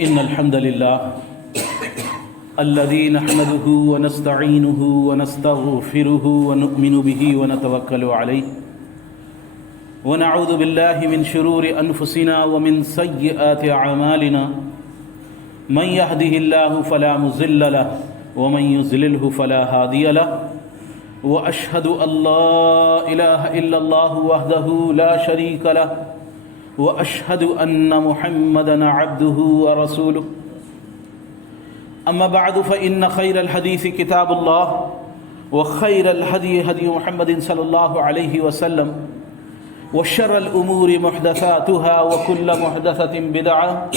إن الحمد لله الذي نحمده ونستعينه ونستغفره ونؤمن به ونتوكل عليه ونعوذ بالله من شرور أنفسنا ومن سيئات أعمالنا من يهده الله فلا مضل له ومن يضلله فلا هادي له وأشهد أن لا إله إلا الله وحده لا شريك له وأشهد أن محمدًا عبده ورسوله أما بعد فإن خير الحديث كتاب الله وخير الهدي هدي محمد صلى الله عليه وسلم وشر الأمور محدثاتها وكل محدثة بدعة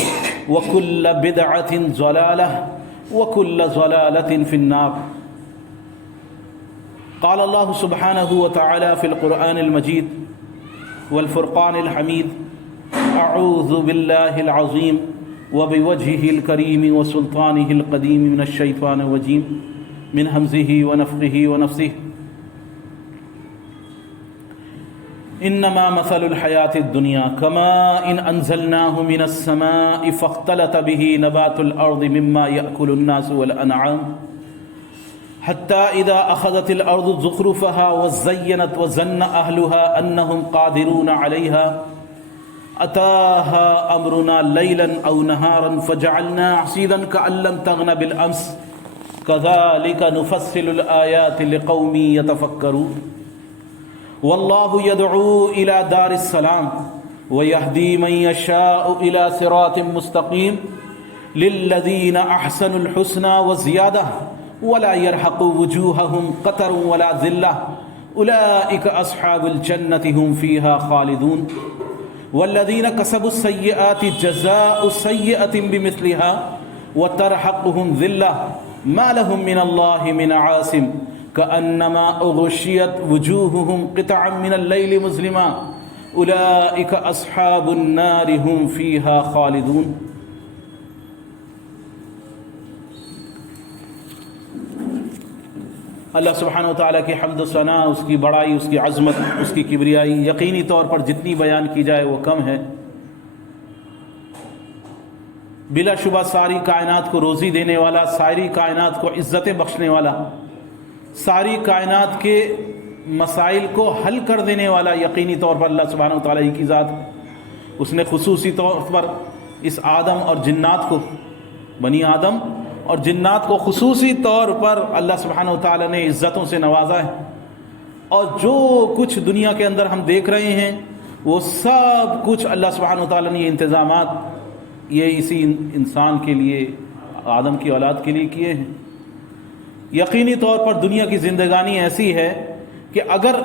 وكل بدعة ضلالة وكل ضلالة في النار. قال الله سبحانه وتعالى في القرآن المجيد والفرقان الحميد: أعوذ بالله العظيم وبوجهه الكريم وسلطانه القديم من الشيطان الرجيم من همزه ونفخه ونفثه. إنما مثل الحياة الدنيا كماء إن أنزلناه من السماء فاختلط به نبات الأرض مما يأكل الناس والأنعام حتى إذا أخذت الأرض زخرفها وزينت وظن أهلها أنهم قادرون عليها أتاها أمرنا ليلا أو نهارا فجعلنا حصيدا كأن لم تغن بالأمس كذلك نفصل الآيات لقوم يتفكرون. والله يدعو إلى دار السلام ويهدي من يشاء إلى صراط مستقيم للذين أحسنوا الحسنى وزيادة ولا يرهق وجوههم قتر ولا ذلة أولئك أصحاب الجنة هم فيها خالدون. والذين كسبوا السيئات جزاء سيئة بمثلها وترهقهم ذلة ما لهم من الله من عاصم كأنما أغشيت وجوههم قطعا من الليل مظلما أولئك أصحاب النار هم فيها خالدون. اللہ سبحانہ و تعالیٰ کی حمد و ثنا، اس کی بڑائی، اس کی عظمت، اس کی کبریائی یقینی طور پر جتنی بیان کی جائے وہ کم ہے. بلا شبہ ساری کائنات کو روزی دینے والا، ساری کائنات کو عزتیں بخشنے والا، ساری کائنات کے مسائل کو حل کر دینے والا یقینی طور پر اللہ سبحانہ و تعالیٰ کی ذات. اس نے خصوصی طور پر اس آدم اور جنات کو، بنی آدم اور جنات کو خصوصی طور پر اللہ سبحانہ و تعالیٰ نے عزتوں سے نوازا ہے. اور جو کچھ دنیا کے اندر ہم دیکھ رہے ہیں وہ سب کچھ اللہ سبحانہ و تعالیٰ نے یہ انتظامات یہ اسی انسان کے لیے، آدم کی اولاد کے لیے کیے ہیں. یقینی طور پر دنیا کی زندگانی ایسی ہے کہ اگر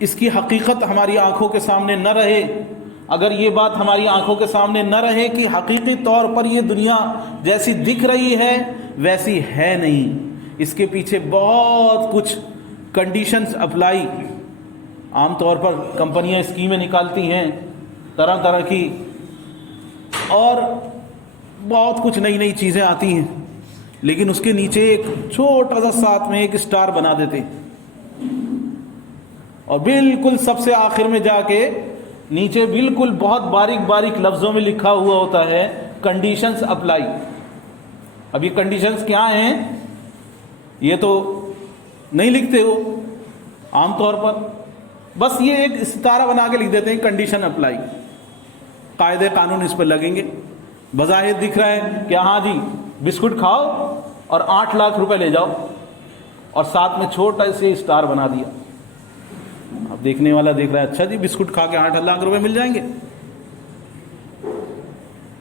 اس کی حقیقت ہماری آنکھوں کے سامنے نہ رہے، اگر یہ بات ہماری آنکھوں کے سامنے نہ رہے کہ حقیقی طور پر یہ دنیا جیسی دکھ رہی ہے ویسی ہے نہیں، اس کے پیچھے بہت کچھ کنڈیشنز اپلائی، عام طور پر کمپنیاں اسکیمیں نکالتی ہیں طرح طرح کی، اور بہت کچھ نئی نئی چیزیں آتی ہیں، لیکن اس کے نیچے ایک چھوٹا سا ساتھ میں ایک اسٹار بنا دیتے ہیں، اور بالکل سب سے آخر میں جا کے نیچے بالکل بہت باریک باریک لفظوں میں لکھا ہوا ہوتا ہے کنڈیشنز اپلائی. اب یہ کنڈیشنز کیا ہیں یہ تو نہیں لکھتے ہو عام طور پر، بس یہ ایک ستارہ بنا کے لکھ دیتے ہیں کنڈیشن اپلائی. قاعدے قانون اس پر لگیں گے. بظاہر دکھ رہا ہے کہ ہاں جی بسکٹ کھاؤ اور 8 لاکھ روپے لے جاؤ، اور ساتھ میں چھوٹا سے اسٹار بنا دیا. اب دیکھنے والا دیکھ رہا ہے اچھا جی بسکٹ کھا کے 8 لاکھ روپے مل جائیں گے.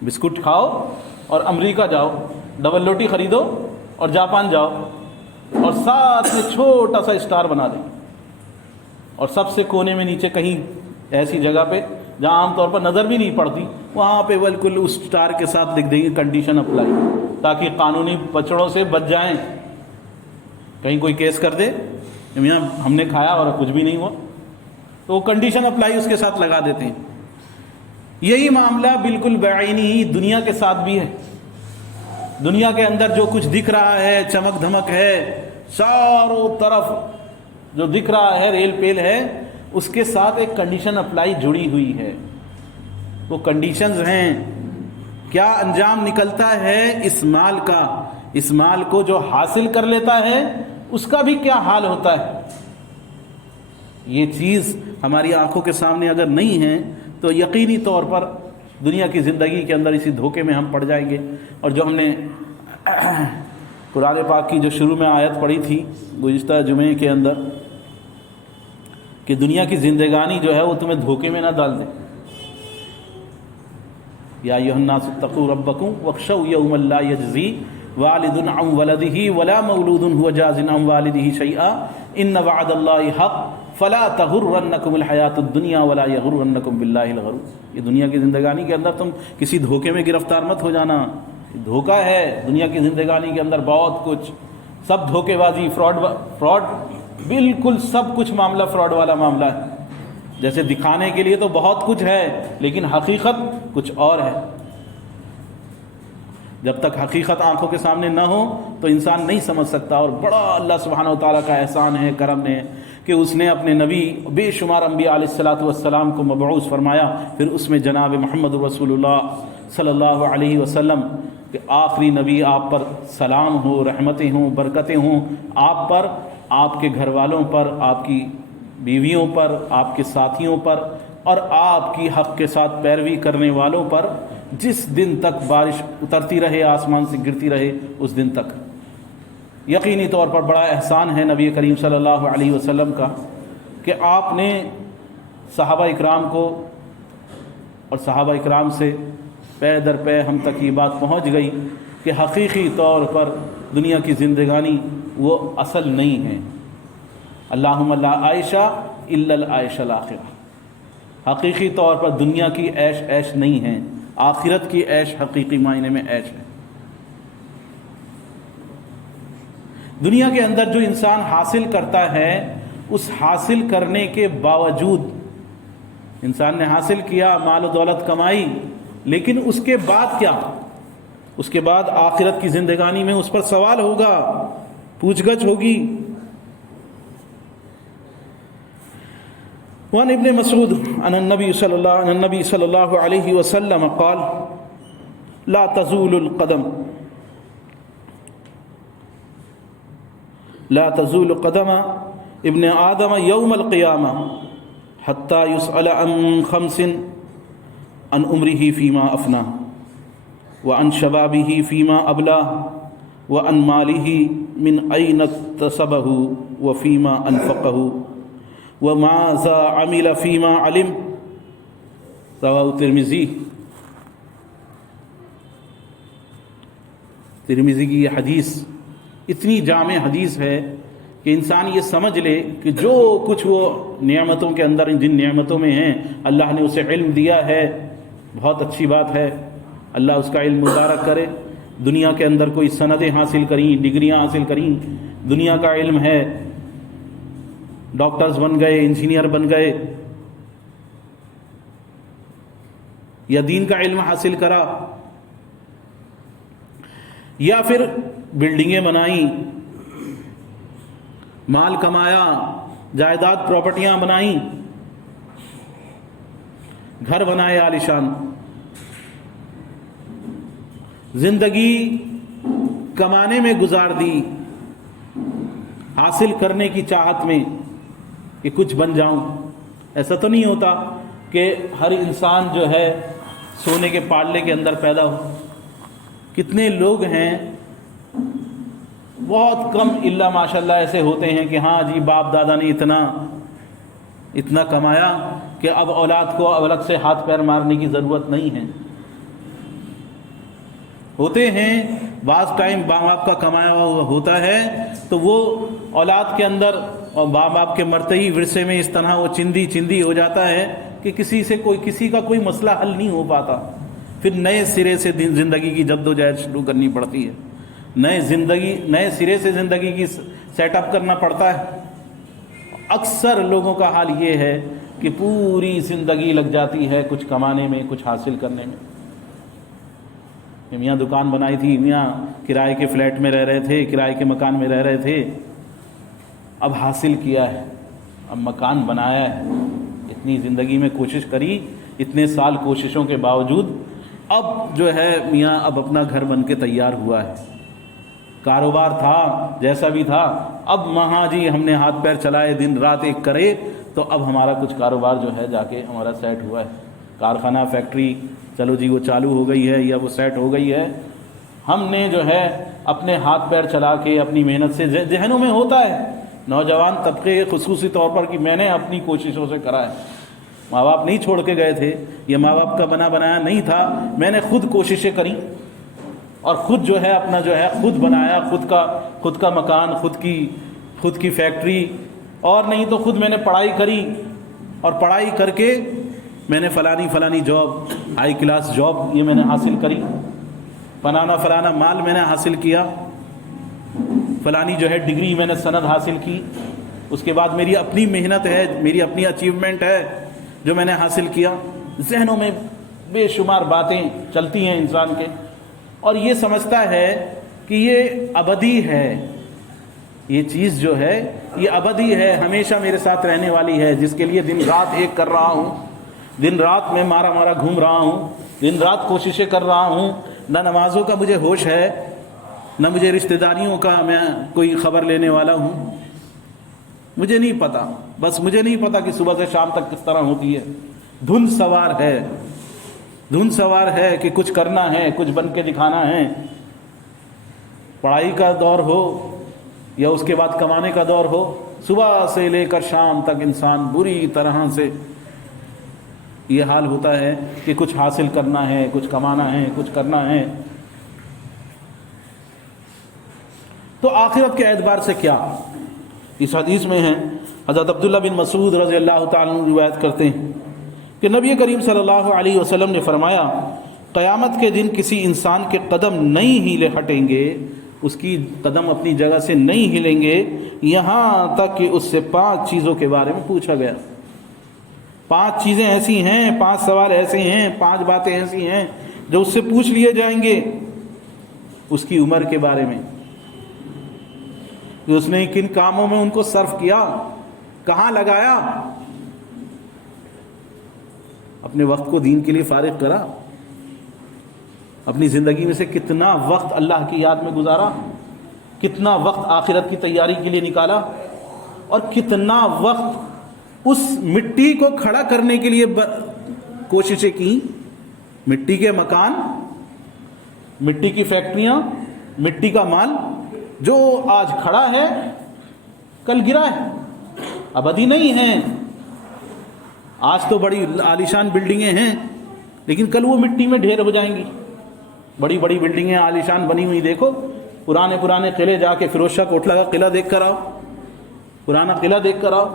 بسکٹ کھاؤ اور امریکہ جاؤ، ڈبل روٹی خریدو اور جاپان جاؤ، اور ساتھ میں چھوٹا سا اسٹار بنا دیں، اور سب سے کونے میں نیچے کہیں ایسی جگہ پہ جہاں عام طور پر نظر بھی نہیں پڑتی وہاں پہ بالکل اس اسٹار کے ساتھ لکھ دیں گے کنڈیشن اپلائی، تاکہ قانونی پچڑوں سے بچ جائیں. کہیں کوئی کیس کر دے میاں ہم نے کھایا اور کچھ بھی نہیں ہوا، تو وہ کنڈیشن اپلائی اس کے ساتھ لگا دیتے ہیں. یہی معاملہ بالکل بعینی دنیا کے ساتھ بھی ہے. دنیا کے اندر جو کچھ دکھ رہا ہے، چمک دھمک ہے، چاروں طرف جو دکھ رہا ہے ریل پیل ہے، اس کے ساتھ ایک کنڈیشن اپلائی جڑی ہوئی ہے. وہ کنڈیشنز ہیں کیا انجام نکلتا ہے اس مال کا, اس مال کو جو حاصل کر لیتا ہے اس کا بھی کیا حال ہوتا ہے. یہ چیز ہماری آنکھوں کے سامنے اگر نہیں ہے تو یقینی طور پر دنیا کی زندگی کے اندر اسی دھوکے میں ہم پڑ جائیں گے. اور جو ہم نے قرآن پاک کی جو شروع میں آیت پڑھی تھی گزشتہ جمعے کے اندر کہ دنیا کی زندگانی جو ہے وہ تمہیں دھوکے میں نہ ڈال دے. یا ایھا الناس اتقوا ربکم واخشوا یوما لا یجزی والد عن ولدہ ولا مولود هو جاز عن والدہ شیئا ان وعد اللہ حق فلا تغرنکم الحیاۃ الدنیا ولا یغرنکم باللہ الغرور. یہ دنیا کی زندگانی کے اندر تم کسی دھوکے میں گرفتار مت ہو جانا. دھوکہ ہے دنیا کی زندگانی کے اندر بہت کچھ, سب دھوکے بازی, فراڈ, بالکل سب کچھ معاملہ فراڈ والا معاملہ ہے. جیسے دکھانے کے لیے تو بہت کچھ ہے لیکن حقیقت کچھ اور ہے. جب تک حقیقت آنکھوں کے سامنے نہ ہو تو انسان نہیں سمجھ سکتا. اور بڑا اللہ سبحانہ و تعالیٰ کا احسان ہے, کرم ہے کہ اس نے اپنے نبی بے شمار انبیاء علیہ الصلاۃ والسلام کو مبعوث فرمایا, پھر اس میں جناب محمد رسول اللہ صلی اللہ علیہ وسلم کہ آخری نبی, آپ پر سلام ہو, رحمتیں ہوں, برکتیں ہوں, آپ پر, آپ کے گھر والوں پر, آپ کی بیویوں پر, آپ کے ساتھیوں پر اور آپ کی حق کے ساتھ پیروی کرنے والوں پر, جس دن تک بارش اترتی رہے آسمان سے گرتی رہے اس دن تک. یقینی طور پر بڑا احسان ہے نبی کریم صلی اللہ علیہ وسلم کا کہ آپ نے صحابہ اکرام کو, اور صحابہ اکرام سے پے در پے ہم تک یہ بات پہنچ گئی کہ حقیقی طور پر دنیا کی زندگانی وہ اصل نہیں ہے. اللہم لا عائشہ الا العائشہ الآخرہ. حقیقی طور پر دنیا کی عیش عیش نہیں ہے, آخرت کی عیش حقیقی معنی میں عیش ہے. دنیا کے اندر جو انسان حاصل کرتا ہے اس حاصل کرنے کے باوجود, انسان نے حاصل کیا, مال و دولت کمائی, لیکن اس کے بعد کیا؟ اس کے بعد آخرت کی زندگانی میں اس پر سوال ہوگا, پوچھ گچھ ہوگی. وعن ابن مسعود عن النبی صلی اللہ علیہ وسلم قال لا تزول القدم لا تزول قدم ابن آدم یوم القیامہ حتی یسأل عن خمس, عن عمره فیما افنا, وعن شبابه فیما ابلا, وعن ماله من أين اكتسبه وفيما أنفقه وماذا عمل فيما علم. رواه ترمذی. ترمذی کی یہ حدیث اتنی جامع حدیث ہے کہ انسان یہ سمجھ لے کہ جو کچھ وہ نعمتوں کے اندر, جن نعمتوں میں ہیں, اللہ نے اسے علم دیا ہے, بہت اچھی بات ہے, اللہ اس کا علم مبارک کرے. دنیا کے اندر کوئی سندیں حاصل کریں, ڈگریاں حاصل کریں, دنیا کا علم ہے, ڈاکٹرز بن گئے, انجینئر بن گئے, یا دین کا علم حاصل کرا, یا پھر بلڈنگیں بنائیں, مال کمایا, جائیداد پراپرٹیاں بنائیں, گھر بنائے عالیشان, زندگی کمانے میں گزار دی, حاصل کرنے کی چاہت میں کہ کچھ بن جاؤں. ایسا تو نہیں ہوتا کہ ہر انسان جو ہے سونے کے پالے کے اندر پیدا ہو. کتنے لوگ ہیں, بہت کم الا ماشاء اللہ ایسے ہوتے ہیں کہ ہاں جی باپ دادا نے اتنا کمایا کہ اب اولاد کو الگ سے ہاتھ پیر مارنے کی ضرورت نہیں ہے. ہوتے ہیں بعض ٹائم باپ باپ کا کمایا ہوا ہوتا ہے تو وہ اولاد کے اندر اور باپ باپ کے مرتے ہی ورثے میں اس طرح وہ چندی ہو جاتا ہے کہ کسی کا کوئی مسئلہ حل نہیں ہو پاتا. پھر نئے سرے سے زندگی کی جدوجہد شروع کرنی پڑتی ہے, نئے سرے سے زندگی کی سیٹ اپ کرنا پڑتا ہے. اکثر لوگوں کا حال یہ ہے کہ پوری زندگی لگ جاتی ہے کچھ کمانے میں, کچھ حاصل کرنے میں. میاں دکان بنائی تھی, میاں کرائے کے فلیٹ میں رہ رہے تھے, کرائے کے مکان میں رہ رہے تھے, اب حاصل کیا ہے, اب مکان بنایا ہے، اتنی زندگی میں کوشش کری، اتنے سال کوششوں کے باوجود اب جو ہے میاں اب اپنا گھر بن کے تیار ہوا ہے، کاروبار تھا جیسا بھی تھا، اب وہاں جی ہم نے ہاتھ پیر چلائے، دن رات ایک کرے، تو اب ہمارا کچھ کاروبار جو ہے جا کے ہمارا سیٹ ہوا ہے، کارخانہ فیکٹری چلو جی وہ چالو ہو گئی ہے یا وہ سیٹ ہو گئی ہے۔ ہم نے جو ہے اپنے ہاتھ پیر چلا کے اپنی محنت سے، ذہنوں میں ہوتا ہے نوجوان طبقے خصوصی طور پر کہ میں نے اپنی کوششوں سے کرا ہے، ماں باپ نہیں چھوڑ کے گئے تھے، یہ ماں باپ کا بنا بنایا نہیں تھا، میں نے خود کوششیں کری اور خود جو ہے اپنا جو ہے خود بنایا، خود کا مکان، خود کی فیکٹری، اور نہیں تو خود میں نے پڑھائی کری، اور پڑھائی کر کے میں نے فلانی جاب، ہائی کلاس جاب یہ میں نے حاصل کری، فلانا مال میں نے حاصل کیا، فلانی جو ہے ڈگری میں نے سند حاصل کی، اس کے بعد میری اپنی محنت ہے، میری اپنی اچیومنٹ ہے جو میں نے حاصل کیا۔ ذہنوں میں بے شمار باتیں چلتی ہیں انسان کے، اور یہ سمجھتا ہے کہ یہ ابدی ہے، یہ چیز جو ہے یہ ابدی ہے، ہمیشہ میرے ساتھ رہنے والی ہے، جس کے لیے دن رات ایک کر رہا ہوں، دن رات میں مارا گھوم رہا ہوں، دن رات کوششیں کر رہا ہوں، نہ نمازوں کا مجھے ہوش ہے، نہ مجھے رشتہ داریوں کا میں کوئی خبر لینے والا ہوں، مجھے نہیں پتا، بس مجھے نہیں پتا کہ صبح سے شام تک کس طرح ہوتی ہے، دھن سوار ہے کہ کچھ کرنا ہے، کچھ بن کے دکھانا ہے، پڑھائی کا دور ہو یا اس کے بعد کمانے کا دور ہو، صبح سے لے کر شام تک انسان بری طرح سے یہ حال ہوتا ہے کہ کچھ حاصل کرنا ہے، کچھ کمانا ہے، کچھ کرنا ہے۔ تو آخرت کے اعتبار سے کیا؟ اس حدیث میں ہے، حضرت عبداللہ بن مسعود رضی اللہ تعالیٰ عنہ روایت کرتے ہیں کہ نبی کریم صلی اللہ علیہ وسلم نے فرمایا، قیامت کے دن کسی انسان کے قدم نہیں ہلے ہٹیں گے، اس کی قدم اپنی جگہ سے نہیں ہلیں گے، یہاں تک کہ اس سے 5 چیزوں کے بارے میں پوچھا گیا۔ 5 چیزیں ایسی ہیں، 5 سوال ایسے ہیں، 5 باتیں ایسی ہیں جو اس سے پوچھ لیے جائیں گے۔ اس کی عمر کے بارے میں، کہ اس نے کن کاموں میں ان کو صرف کیا، کہاں لگایا، اپنے وقت کو دین کے لیے فارغ کرا، اپنی زندگی میں سے کتنا وقت اللہ کی یاد میں گزارا، کتنا وقت آخرت کی تیاری کے لیے نکالا، اور کتنا وقت اس مٹی کو کھڑا کرنے کے لیے کوششیں کی۔ مٹی کے مکان، مٹی کی فیکٹریاں، مٹی کا مال جو آج کھڑا ہے کل گرا ہے، ابدی نہیں ہے۔ آج تو بڑی عالیشان بلڈنگیں ہیں لیکن کل وہ مٹی میں ڈھیر ہو جائیں گی۔ بڑی بڑی بلڈنگیں عالیشان بنی ہوئی دیکھو، پرانے قلعے جا کے فیروز شاہ کوٹلہ کا قلعہ دیکھ کر آؤ، پرانا قلعہ دیکھ کر آؤ،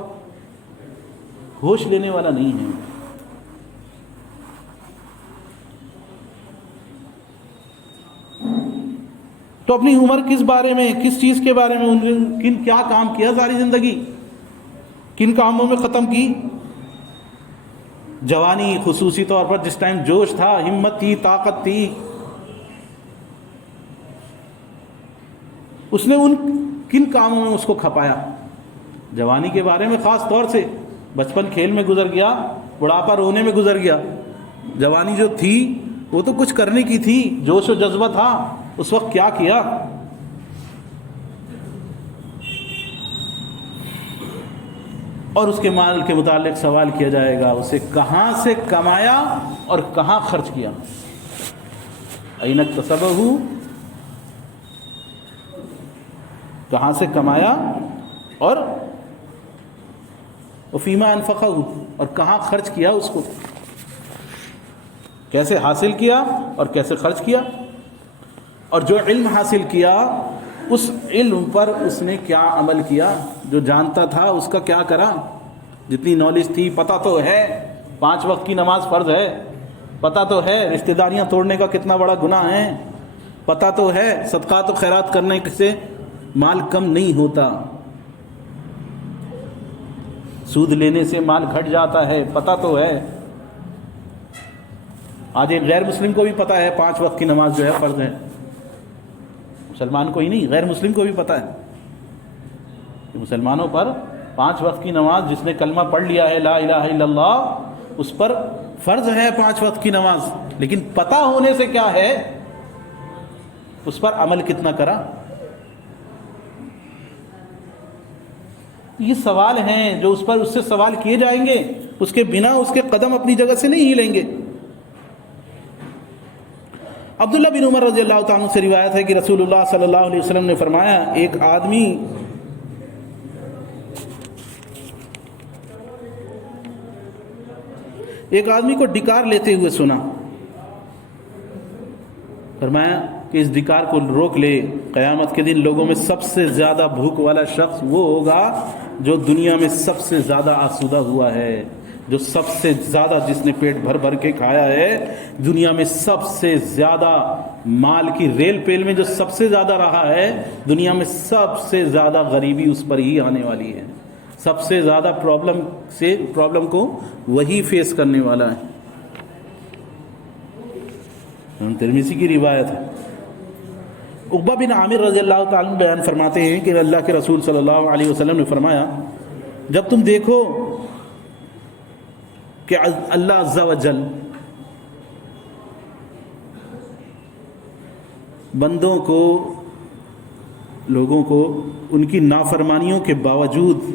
ہوش لینے والا نہیں ہے۔ تو اپنی عمر کس بارے میں، کس چیز کے بارے میں، کیا کام کیا ساری زندگی، کن کاموں میں ختم کی۔ جوانی خصوصی طور پر جس ٹائم جوش تھا، ہمت تھی، طاقت تھی، اس نے ان کن کاموں میں اس کو کھپایا۔ جوانی کے بارے میں خاص طور سے، بچپن کھیل میں گزر گیا، بڑھاپا رونے میں گزر گیا، جوانی جو تھی وہ تو کچھ کرنے کی تھی، جوش و جذبہ تھا، اس وقت کیا کیا۔ اور اس کے مال کے متعلق سوال کیا جائے گا، اسے کہاں سے کمایا اور کہاں خرچ کیا، این اکتسبہ، کہاں سے کمایا اور فیما انفقہ، اور کہاں خرچ کیا، اس کو کیسے حاصل کیا اور کیسے خرچ کیا، اور جو علم حاصل کیا اس علم پر اس نے کیا عمل کیا، جو جانتا تھا اس کا کیا کرا، جتنی نالج تھی، پتہ تو ہے 5 وقت کی نماز فرض ہے، پتہ تو ہے رشتہ داریاں توڑنے کا کتنا بڑا گناہ ہے، پتہ تو ہے صدقات و خیرات کرنے سے مال کم نہیں ہوتا، سود لینے سے مال گھٹ جاتا ہے، پتہ تو ہے۔ آج ایک غیر مسلم کو بھی پتہ ہے 5 وقت کی نماز جو ہے فرض ہے، مسلمان کو ہی نہیں غیر مسلم کو بھی پتہ ہے کہ مسلمانوں پر 5 وقت کی نماز جس نے کلمہ پڑھ لیا ہے لا الہ الا اللہ، اس پر فرض ہے 5 وقت کی نماز، لیکن پتہ ہونے سے کیا ہے اس پر عمل کتنا کرا؟ یہ سوال ہیں جو اس سے سوال کیے جائیں گے، اس کے بنا اس کے قدم اپنی جگہ سے نہیں ہلیں گے۔ عبداللہ بن عمر رضی اللہ تعالیٰ سے روایت ہے کہ رسول اللہ صلی اللہ علیہ وسلم نے فرمایا، ایک آدمی کو ڈکار لیتے ہوئے سنا، فرمایا کہ اس ڈکار کو روک لے، قیامت کے دن لوگوں میں سب سے زیادہ بھوک والا شخص وہ ہوگا جو دنیا میں سب سے زیادہ آسودہ ہوا ہے، جو سب سے زیادہ جس نے پیٹ بھر بھر کے کھایا ہے، دنیا میں سب سے زیادہ مال کی ریل پیل میں جو سب سے زیادہ رہا ہے، دنیا میں سب سے زیادہ غریبی اس پر ہی آنے والی ہے، سب سے زیادہ پرابلم کو وہی فیس کرنے والا ہے۔ ترمذی کی روایت ہے۔ عقبہ بن عامر رضی اللہ تعالیٰ عنہ بیان فرماتے ہیں کہ اللہ کے رسول صلی اللہ علیہ وسلم نے فرمایا، جب تم دیکھو کہ اللہ عز و جل بندوں کو، لوگوں کو ان کی نافرمانیوں کے باوجود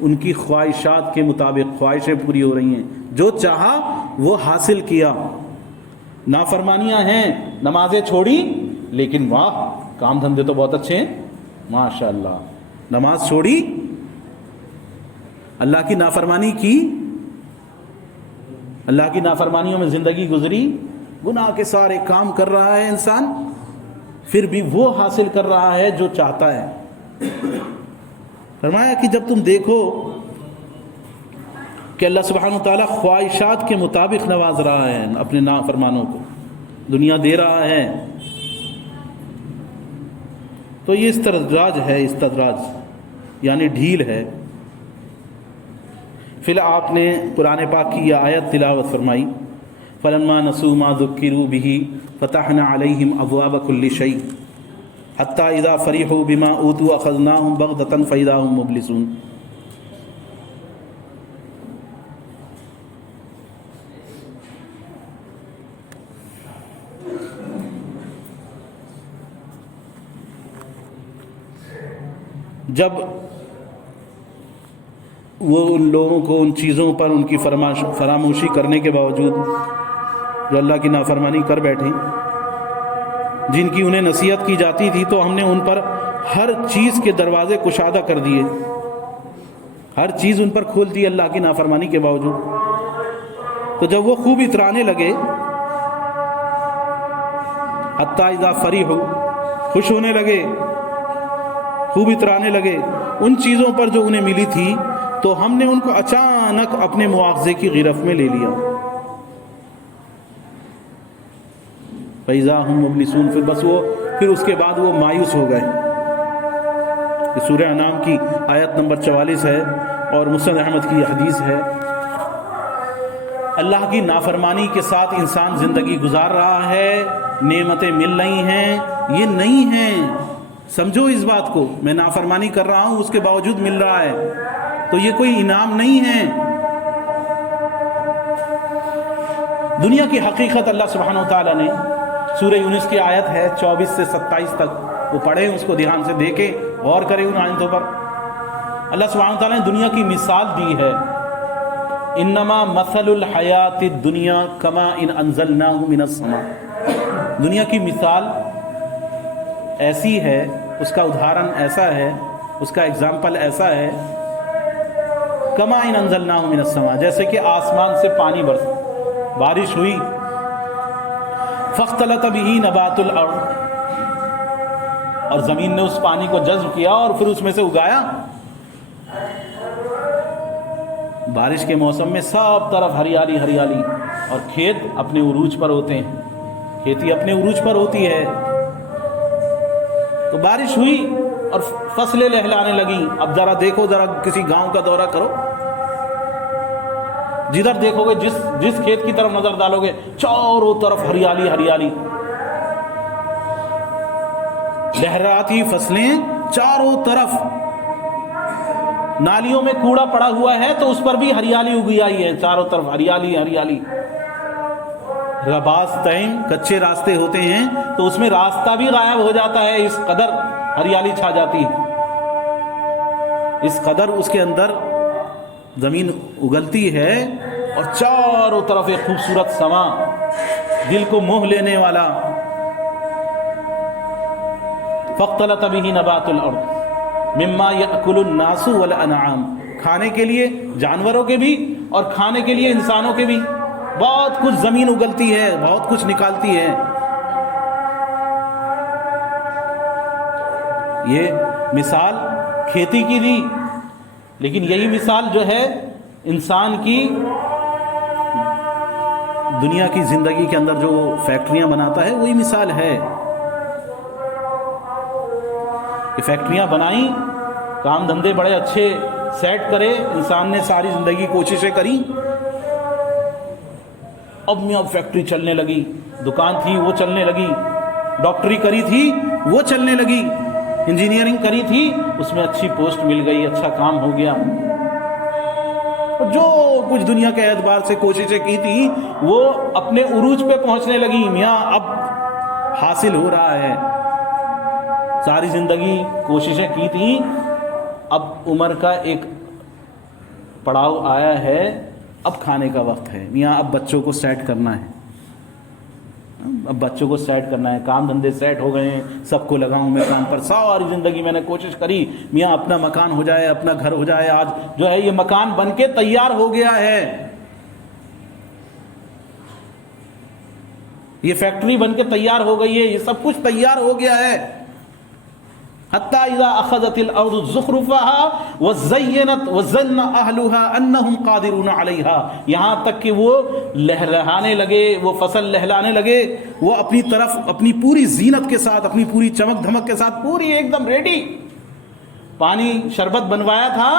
ان کی خواہشات کے مطابق خواہشیں پوری ہو رہی ہیں، جو چاہا وہ حاصل کیا، نافرمانیاں ہیں، نمازیں چھوڑی لیکن واہ کام دھندے تو بہت اچھے ہیں ماشاء اللہ، نماز چھوڑی، اللہ کی نافرمانی کی، اللہ کی نافرمانیوں میں زندگی گزری، گناہ کے سارے کام کر رہا ہے انسان، پھر بھی وہ حاصل کر رہا ہے جو چاہتا ہے۔ فرمایا کہ جب تم دیکھو کہ اللہ سبحانہ وتعالیٰ خواہشات کے مطابق نواز رہا ہے، اپنے نافرمانوں کو دنیا دے رہا ہے، تو یہ استدراج ہے، استدراج یعنی ڈھیل ہے۔ فی الحال آپ نے قرآن پاک کی یہ آیت تلاوت فرمائی، فلما نسوا ما ذکروا به فتحنا علیہم ابواب کل شیء حتی اذا فرحوا بما اوتوا اخذناهم بغتة فاذا هم مبلسون۔ جب وہ ان لوگوں کو ان چیزوں پر ان کی فراموشی کرنے کے باوجود جو اللہ کی نافرمانی کر بیٹھیں، جن کی انہیں نصیحت کی جاتی تھی، تو ہم نے ان پر ہر چیز کے دروازے کشادہ کر دیے، ہر چیز ان پر کھول دی اللہ کی نافرمانی کے باوجود۔ تو جب وہ خوب اترانے لگے، حتی اذا فرحوا، خوش ہونے لگے، خوب اترانے لگے ان چیزوں پر جو انہیں ملی تھی، تو ہم نے ان کو اچانک اپنے مواخذے کی گرفت میں لے لیا۔ فَإِذَا هُمْ مُبْلِسُونَ، پھر اس کے بعد وہ مایوس ہو گئے۔ یہ سورہ انعام کی آیت نمبر 44 ہے اور مسند احمد کی حدیث ہے۔ اللہ کی نافرمانی کے ساتھ انسان زندگی گزار رہا ہے، نعمتیں مل رہی ہیں، یہ نہیں ہیں، سمجھو اس بات کو، میں نافرمانی کر رہا ہوں اس کے باوجود مل رہا ہے، تو یہ کوئی انعام نہیں ہے۔ دنیا کی حقیقت اللہ سبحانہ وتعالیٰ نے سورہ یونس کی آیت ہے 24 سے 27 تک، وہ پڑھیں، اس کو دھیان سے دیکھیں، غور کریں ان آیتوں پر۔ اللہ سبحانہ وتعالیٰ نے دنیا کی مثال دی ہے، انما مثل الحیات الدنیا کما ان انزلناہ من السماء۔ دنیا کی مثال ایسی ہے، اس کا ادھارن ایسا ہے، اس کا اگزامپل ایسا ہے، کما ان انزلناہ من السماء، جیسے کہ آسمان سے پانی برسا، بارش ہوئی، فاختلط به نبات الارض، اور زمین نے اس پانی کو جذب کیا اور پھر اس میں سے اگایا۔ بارش کے موسم میں سب طرف ہریالی ہریالی، اور کھیت اپنے عروج پر ہوتے ہیں، کھیتی اپنے عروج پر ہوتی ہے۔ تو بارش ہوئی اور فصلیں لہلانے لگیں۔ اب ذرا دیکھو، ذرا کسی گاؤں کا دورہ کرو، جدھر دیکھو گے، جس کھیت کی طرف نظر ڈالو گے، چاروں طرف ہریالی ہریالی، لہراتی فصلیں چاروں طرف۔ نالیوں میں کوڑا پڑا ہوا ہے تو اس پر بھی ہریالی اگی آئی ہے، چاروں طرف ہریالی ہریالی۔ بعض ٹائم کچے راستے ہوتے ہیں تو اس میں راستہ بھی غائب ہو جاتا ہے، اس قدر ہریالی چھا جاتی ہے، اس قدر اس کے اندر زمین اگلتی ہے، اور چاروں طرف ایک خوبصورت سما، دل کو موہ لینے والا۔ فاختلط به نبات الارض مما یأکل الناس والانعام، کھانے کے لیے جانوروں کے بھی اور کھانے کے لیے انسانوں کے بھی بہت کچھ زمین اگلتی ہے، بہت کچھ نکالتی ہے۔ یہ مثال کھیتی کی دی، لیکن یہی مثال جو ہے انسان کی دنیا کی زندگی کے اندر جو فیکٹریاں بناتا ہے وہی مثال ہے کہ فیکٹریاں بنائیں، کام دھندے بڑے اچھے سیٹ کرے، انسان نے ساری زندگی کوششیں کری، اب فیکٹری چلنے لگی، دکان تھی وہ چلنے لگی، ڈاکٹری کری تھی وہ چلنے لگی، انجینئرنگ کری تھی اس میں اچھی پوسٹ مل گئی، اچھا کام ہو گیا، جو کچھ دنیا کے اعتبار سے کوششیں کی تھی وہ اپنے عروج پہ پہنچنے لگی، میاں اب حاصل ہو رہا ہے، ساری زندگی کوششیں کی تھی، اب عمر کا ایک پڑاؤ آیا ہے، اب کھانے کا وقت ہے، میاں اب بچوں کو سیٹ کرنا ہے، اب بچوں کو سیٹ کرنا ہے، کام دھندے سیٹ ہو گئے ہیں، سب کو لگاؤں میں کام پر، ساری زندگی میں نے کوشش کری میاں اپنا مکان ہو جائے، اپنا گھر ہو جائے، آج جو ہے یہ مکان بن کے تیار ہو گیا ہے، یہ فیکٹری بن کے تیار ہو گئی ہے، یہ سب کچھ تیار ہو گیا ہے، حتی اذا اخذت الارض زخرفها وزینت وظن اہلها انہم قادرون علیہا، یہاں تک کہ وہ لہرانے لگے، وہ فصل لہلانے لگے، وہ اپنی طرف اپنی پوری زینت کے ساتھ، اپنی پوری چمک دھمک کے ساتھ، پوری ایک دم ریڈی، پانی شربت بنوایا تھا،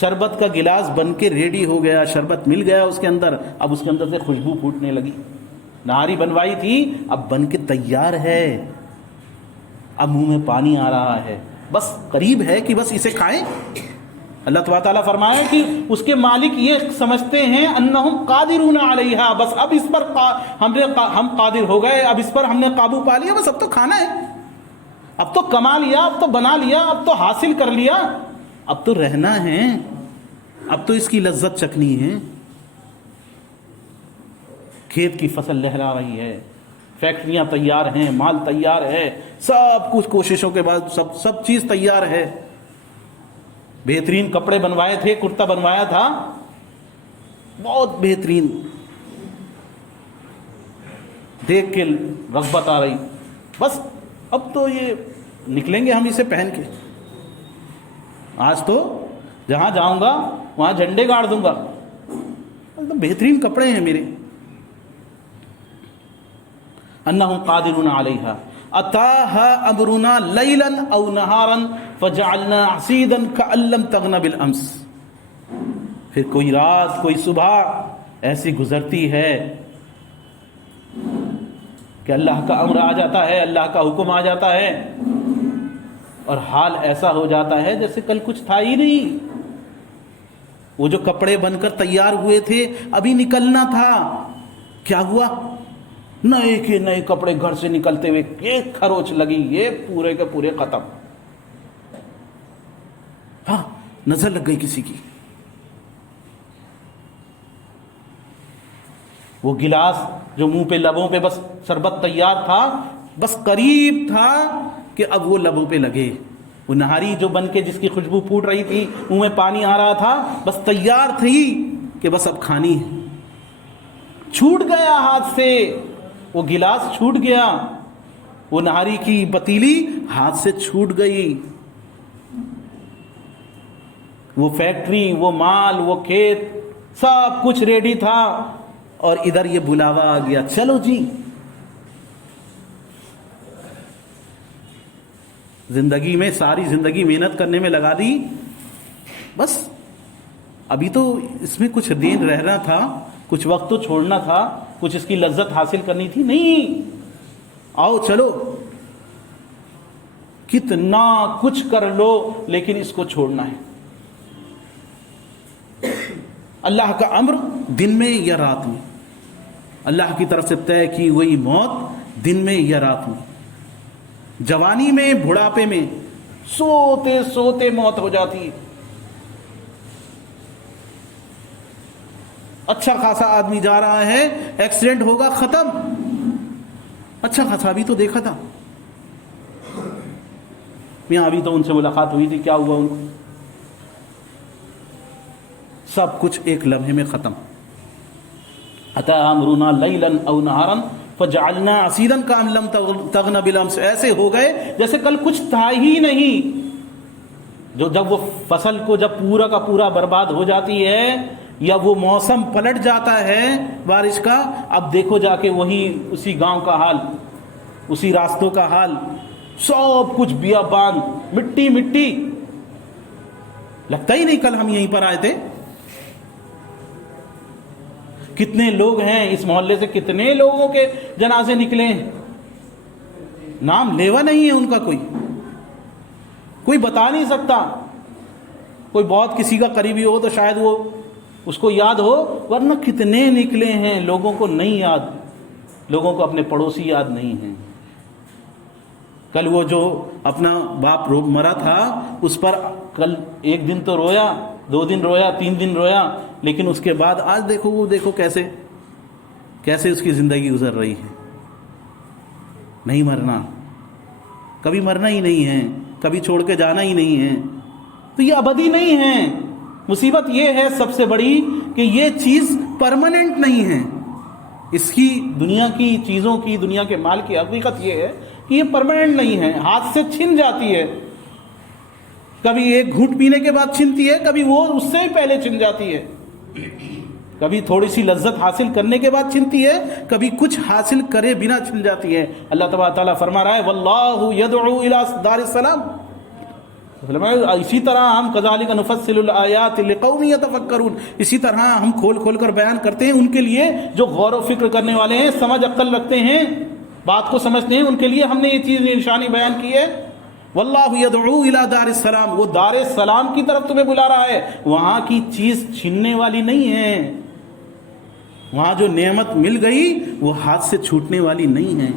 شربت کا گلاس بن کے ریڈی ہو گیا، شربت مل گیا اس کے اندر، اب اس کے اندر سے خوشبو پھوٹنے لگی، نہاری بنوائی تھی اب بن کے تیار ہے، اب منہ میں پانی آ رہا ہے، بس قریب ہے کہ بس اسے کھائیں۔ اللہ تعالیٰ فرمایا کہ اس کے مالک یہ سمجھتے ہیں انہم قادرون علیہا، بس اب اس پر ہم قادر ہو گئے، اب اس پر ہم نے قابو پا لیا، بس اب تو کھانا ہے، اب تو کما لیا، اب تو بنا لیا، اب تو حاصل کر لیا، اب تو رہنا ہے، اب تو اس کی لذت چکھنی ہے۔ کھیت کی فصل لہرا رہی ہے، فیکٹریاں تیار ہیں، مال تیار ہے، سب کچھ کوششوں کے بعد سب چیز تیار ہے، بہترین کپڑے بنوائے تھے، کرتا بنوایا تھا بہت بہترین، دیکھ کے رغبت آ رہی، بس اب تو یہ نکلیں گے ہم اسے پہن کے، آج تو جہاں جاؤں گا وہاں جھنڈے گاڑ دوں گا، بہترین کپڑے ہیں میرے۔ انہم قادرون علیہا اتاہا امرنا لیلا او نہارا فجعلنا حصیدا کأن لم تغن بالامس، پھر کوئی رات کوئی صبح ایسی گزرتی ہے کہ اللہ کا امر آ جاتا ہے، اللہ کا حکم آ جاتا ہے، اور حال ایسا ہو جاتا ہے جیسے کل کچھ تھا ہی نہیں، وہ جو کپڑے بن کر تیار ہوئے تھے ابھی نکلنا تھا، کیا ہوا؟ نئے کے نئے کپڑے گھر سے نکلتے ہوئے ایک کھروچ لگی، یہ پورے کے پورے ختم، ہاں نظر لگ گئی کسی کی، وہ گلاس جو منہ پہ لبوں پہ بس شربت تیار تھا، بس قریب تھا کہ اب وہ لبوں پہ لگے، وہ نہاری جو بن کے جس کی خوشبو پھوٹ رہی تھی، منہ میں پانی آ رہا تھا، بس تیار تھی کہ بس اب کھانی ہے، چھوٹ گیا ہاتھ سے، وہ گلاس چھوٹ گیا، وہ نہاری کی پتیلی ہاتھ سے چھوٹ گئی، وہ فیکٹری، وہ مال، وہ کھیت، سب کچھ ریڈی تھا، اور ادھر یہ بلاوا آ گیا، چلو جی زندگی میں ساری زندگی محنت کرنے میں لگا دی، بس ابھی تو اس میں کچھ دن رہنا تھا، کچھ وقت تو چھوڑنا تھا، کچھ اس کی لذت حاصل کرنی تھی، نہیں، آؤ چلو، کتنا کچھ کر لو لیکن اس کو چھوڑنا ہے، اللہ کا امر دن میں یا رات میں، اللہ کی طرف سے طے کی ہوئی موت دن میں یا رات میں، جوانی میں بڑھاپے میں، سوتے سوتے موت ہو جاتی ہے۔ اچھا خاصا آدمی جا رہا ہے، ایکسیڈنٹ ہوگا، ختم۔ اچھا خاصا بھی تو دیکھا تھا، یہاں ابھی تو ان سے ملاقات ہوئی تھی، کیا ہوا ان کو؟ سب کچھ ایک لمحے میں ختم۔ اتا امرنا لیلا او نہارا فجعلنا عصیرا کأن لم تغن بالامس، ایسے ہو گئے جیسے کل کچھ تھا ہی نہیں۔ جو جب وہ فصل کو جب پورا کا پورا برباد ہو جاتی ہے، یا وہ موسم پلٹ جاتا ہے بارش کا، اب دیکھو جا کے وہی اسی گاؤں کا حال، اسی راستوں کا حال، سب کچھ بیابان، مٹی مٹی، لگتا ہی نہیں کل ہم یہیں پر آئے تھے۔ کتنے لوگ ہیں اس محلے سے، کتنے لوگوں کے جنازے نکلے ہیں، نام لیوا نہیں ہے ان کا، کوئی بتا نہیں سکتا۔ کوئی بہت کسی کا قریبی ہو تو شاید وہ اس کو یاد ہو، ورنہ کتنے نکلے ہیں لوگوں کو نہیں یاد، لوگوں کو اپنے پڑوسی یاد نہیں ہیں۔ کل وہ جو اپنا باپ مرا تھا، اس پر کل ایک دن تو رویا، 2 دن رویا، 3 دن رویا، لیکن اس کے بعد آج دیکھو، وہ دیکھو کیسے اس کی زندگی گزر رہی ہے۔ نہیں مرنا، کبھی مرنا ہی نہیں ہے، کبھی چھوڑ کے جانا ہی نہیں ہے، تو یہ ابدی نہیں ہے۔ مصیبت یہ ہے سب سے بڑی کہ یہ چیز پرماننٹ نہیں ہے۔ اس کی دنیا کی چیزوں کی، دنیا کے مال کی حقیقت یہ ہے کہ یہ پرماننٹ نہیں ہے، ہاتھ سے چھن جاتی ہے، کبھی ایک گھونٹ پینے کے بعد چھنتی ہے، کبھی وہ اس سے ہی پہلے چھن جاتی ہے، کبھی تھوڑی سی لذت حاصل کرنے کے بعد چھنتی ہے، کبھی کچھ حاصل کرے بنا چھن جاتی ہے۔ اللہ تبارک تعالیٰ فرما رہا ہے واللہ یدعو الی دار السلام، اسی طرح ہم کذالک نفصل الآیات لقوم یتفکرون، اسی طرح ہم کھول کھول کر بیان کرتے ہیں ان کے لیے جو غور و فکر کرنے والے ہیں، سمجھ عقل رکھتے ہیں، بات کو سمجھتے ہیں، ان کے لیے ہم نے یہ چیز نشانی بیان کی ہے۔ واللہ یدعو الی دار السلام، وہ دار السلام کی طرف تمہیں بلا رہا ہے، وہاں کی چیز چھیننے والی نہیں ہے، وہاں جو نعمت مل گئی وہ ہاتھ سے چھوٹنے والی نہیں ہے،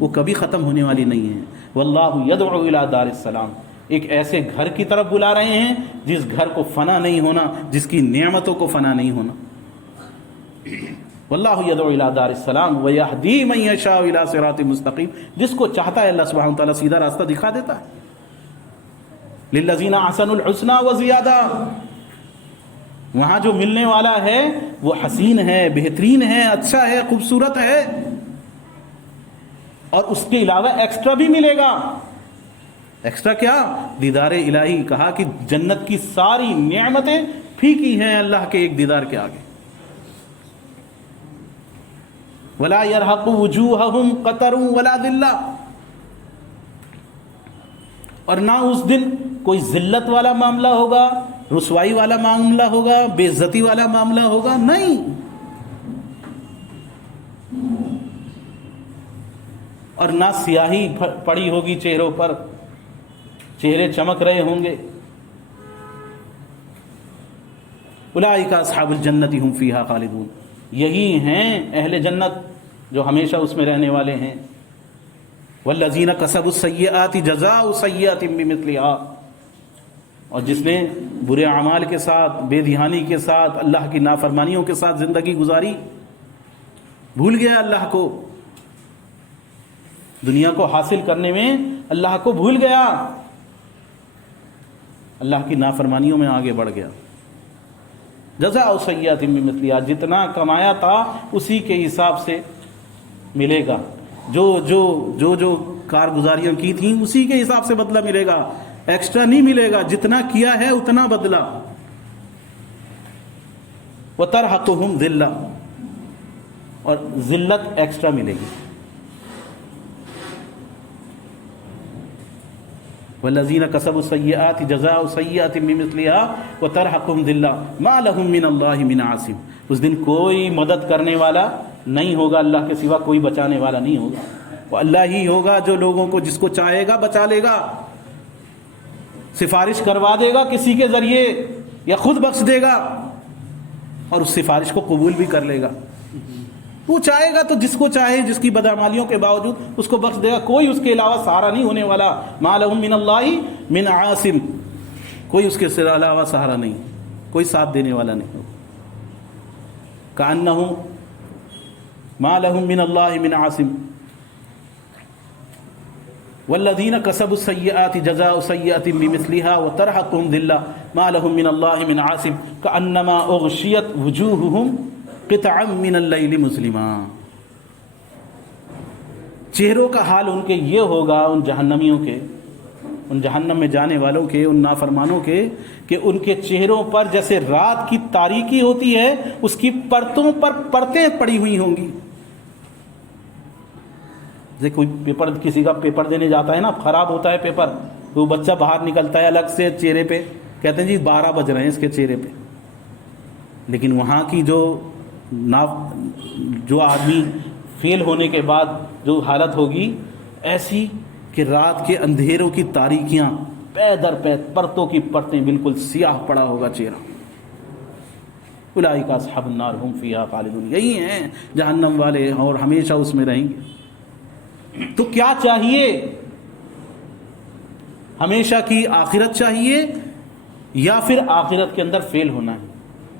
وہ کبھی ختم ہونے والی نہیں ہے۔ واللہ یدعو الی دار السلام، ایک ایسے گھر کی طرف بلا رہے ہیں جس گھر کو فنا نہیں ہونا، جس کی نعمتوں کو فنا نہیں ہونا۔ واللہ یدعو الی دار السلام ویہدی من یشاء الی صراط مستقیم، جس کو چاہتا ہے اللہ سبحانہ وتعالیٰ سیدھا راستہ دکھا دیتا ہے۔ للذین احسنوا الحسنی وزیادہ، وہاں جو ملنے والا ہے وہ حسین ہے، بہترین ہے، اچھا ہے، خوبصورت ہے، اور اس کے علاوہ ایکسٹرا بھی ملے گا۔ ایکسٹرا کیا؟ دیدار الہی، کہا کہ جنت کی ساری نعمتیں پھیکی ہیں اللہ کے ایک دیدار کے آگے۔ ولا يرهق وجوههم قتر ولا ذلہ، اور نہ اس دن کوئی ذلت والا معاملہ ہوگا، رسوائی والا معاملہ ہوگا، بے عزتی والا معاملہ ہوگا، نہیں۔ اور نہ سیاہی پڑی ہوگی چہروں پر، چہرے چمک رہے ہوں گے۔ اولئک اصحاب الجنت هم فیہا خالدون، یہی ہیں اہل جنت جو ہمیشہ اس میں رہنے والے ہیں۔ والذین کسبوا السیئات جزاء سیئۃ بمثلها، اور جس نے برے اعمال کے ساتھ، بے دھیانی کے ساتھ، اللہ کی نافرمانیوں کے ساتھ زندگی گزاری، بھول گیا اللہ کو، دنیا کو حاصل کرنے میں اللہ کو بھول گیا، اللہ کی نافرمانیوں میں آگے بڑھ گیا، جزاء سیئۃ بمثلها، جتنا کمایا تھا اسی کے حساب سے ملے گا، جو کارگزاریاں کی تھیں اسی کے حساب سے بدلہ ملے گا، ایکسٹرا نہیں ملے گا، جتنا کیا ہے اتنا بدلہ۔ وترہقہم ذلہ، اور ذلت ایکسٹرا ملے گی۔ والذین کسبوا السیئات جزاء سیئۃ بمثلها وترہقہم ذلہ ما لہم من اللہ من عاصم، اس دن کوئی مدد کرنے والا نہیں ہوگا، اللہ کے سوا کوئی بچانے والا نہیں ہوگا، وہ اللہ ہی ہوگا جو لوگوں کو جس کو چاہے گا بچا لے گا، سفارش کروا دے گا کسی کے ذریعے یا خود بخش دے گا۔ اور اس سفارش کو قبول بھی کر لے گا. وہ چاہے گا تو جس کو چاہے، جس کی بدعمالیوں کے باوجود اس کو بخش دے گا. کوئی اس کے علاوہ سہارا نہیں ہونے والا. ما لہم من اللہ من عاصم، کوئی اس کے علاوہ سہارا نہیں، کوئی ساتھ دینے والا نہیں. کأنہ ما لہم من اللہ من عاصم والذین کسبوا السیئات جزاء سیئۃ بمثلها وترهقهم ذلہ ما لہم من اللہ من عاصم کأنما اغشیت وجوہہم قطعا من اللیل مظلما. چہروں کا حال ان کے یہ ہوگا، ان جہنمیوں کے، ان جہنم میں جانے والوں کے، ان نافرمانوں کے، کہ ان کے چہروں پر جیسے رات کی تاریکی ہوتی ہے اس کی پرتوں پر پرتیں پڑی ہوئی ہوں گی. جیسے کوئی پیپر، کسی کا پیپر دینے جاتا ہے نا، خراب ہوتا ہے پیپر، تو وہ بچہ باہر نکلتا ہے الگ سے چہرے پہ، کہتے ہیں جی 12 بج رہے ہیں اس کے چہرے پہ. لیکن وہاں کی جو آدمی فیل ہونے کے بعد جو حالت ہوگی ایسی کہ رات کے اندھیروں کی تاریکیاں پے در پے، پرتوں کی پرتیں، بالکل سیاہ پڑا ہوگا چہرہ. اولئک اصحاب النار هم فیہا خالدون، یہی ہیں جہنم والے اور ہمیشہ اس میں رہیں گے. تو کیا چاہیے؟ ہمیشہ کی آخرت چاہیے یا پھر آخرت کے اندر فیل ہونا ہے؟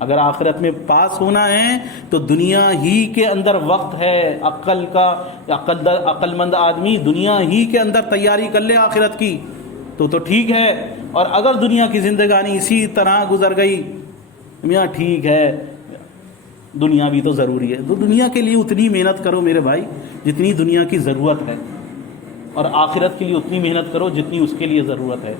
اگر آخرت میں پاس ہونا ہے تو دنیا ہی کے اندر وقت ہے. عقل مند آدمی دنیا ہی کے اندر تیاری کر لے آخرت کی تو ٹھیک ہے. اور اگر دنیا کی زندگانی اسی طرح گزر گئی، میاں ٹھیک ہے دنیا بھی تو ضروری ہے، تو دنیا کے لیے اتنی محنت کرو میرے بھائی جتنی دنیا کی ضرورت ہے، اور آخرت کے لیے اتنی محنت کرو جتنی اس کے لیے ضرورت ہے.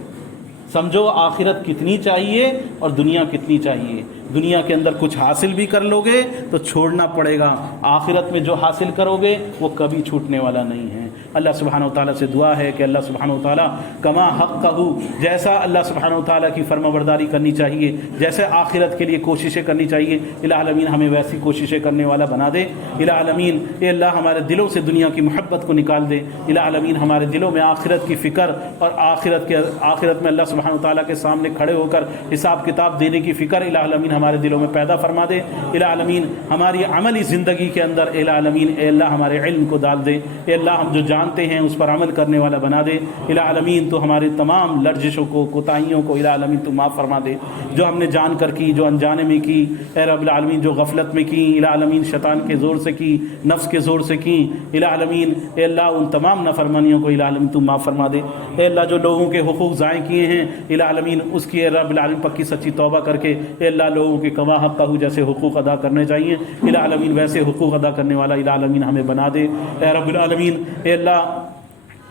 سمجھو آخرت کتنی چاہیے اور دنیا کتنی چاہیے. دنیا کے اندر کچھ حاصل بھی کر لو گے تو چھوڑنا پڑے گا. آخرت میں جو حاصل کرو گے وہ کبھی چھوٹنے والا نہیں ہے. اللہ سبحانہ و تعالیٰ سے دعا ہے کہ اللہ سبحانہ و تعالیٰ کما حقہ، جیسا اللہ سبحانہ و تعالیٰ کی فرما برداری کرنی چاہیے، جیسے آخرت کے لیے کوششیں کرنی چاہیے، الہ العالمین ہمیں ویسی کوششیں کرنے والا بنا دے. الہ العالمین اے اللہ ہمارے دلوں سے دنیا کی محبت کو نکال دے. الہ العالمین ہمارے دلوں میں آخرت کی فکر اور آخرت میں اللہ سبحانہ و تعالیٰ کے سامنے کھڑے ہو کر حساب کتاب دینے کی فکر الہ العالمین ہمارے دلوں میں پیدا فرما دے. الہ العالمین ہماری عملی زندگی کے اندر الہ العالمین اے اللہ ہمارے علم کو ڈال دے. اے اللہ ہم جو جانتے ہیں اس پر عمل کرنے والا بنا دے. الہ العالمین تو ہمارے تمام لرزشوں کو، کوتاہیوں کو الہ العالمین تو معاف فرما دے. جو ہم نے جان کر کی، جو انجانے میں کی اے رب العالمین، جو غفلت میں کی الہ العالمین، شیطان کے زور سے کی، نفس کے زور سے کی الہ العالمین، اے اللہ ان تمام نافرمانیوں کو الہ العالمین تو معاف فرما دے. اے اللہ جو لوگوں کے حقوق ضائع کیے ہیں الہ العالمین اس کی اے رب العالمین پکی سچی توبہ کر کے اے اللہ لوگوں کے کما حقہ جیسے حقوق ادا کرنے چاہیے الہ العالمین ویسے حقوق ادا کرنے والا الہ العالمین ہمیں بنا دے. اے رب العالمین اے اللہ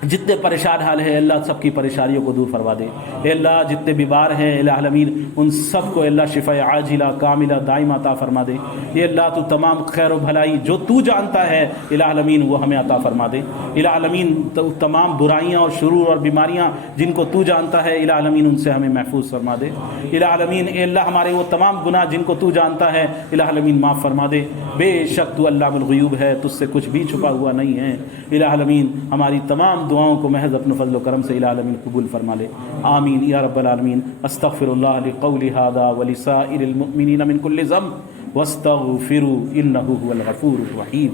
جتنے پریشان حال ہیں اللہ سب کی پریشانیوں کو دور فرما دے. اے اللہ جتنے بیمار ہیں الہ العالمین ان سب کو اللہ شفاء عاجلہ کاملہ دائمہ عطا فرما دے. اے اللہ تو تمام خیر و بھلائی جو تو جانتا ہے الہ العالمین وہ ہمیں عطا فرما دے. الہ العالمین تو تمام برائیاں اور شرور اور بیماریاں جن کو تو جانتا ہے الہ العالمین ان سے ہمیں محفوظ فرما دے. الہ العالمین اے اللہ ہمارے وہ تمام گناہ جن کو تو جانتا ہے الہ العالمین معاف فرما دے. بے شک تو علام الغیوب ہے، تجھ سے کچھ بھی چھپا ہوا نہیں ہے. الہ العالمین ہماری تمام دعاؤں کو محض اپنے فضل و کرم سے الہ العالمین قبول فرما لے. آمین یا رب العالمین. استغفر اللہ لقولی ھذا ولسائر المؤمنین من کل ذنب واستغفروا انہ هو الغفور الرحیم.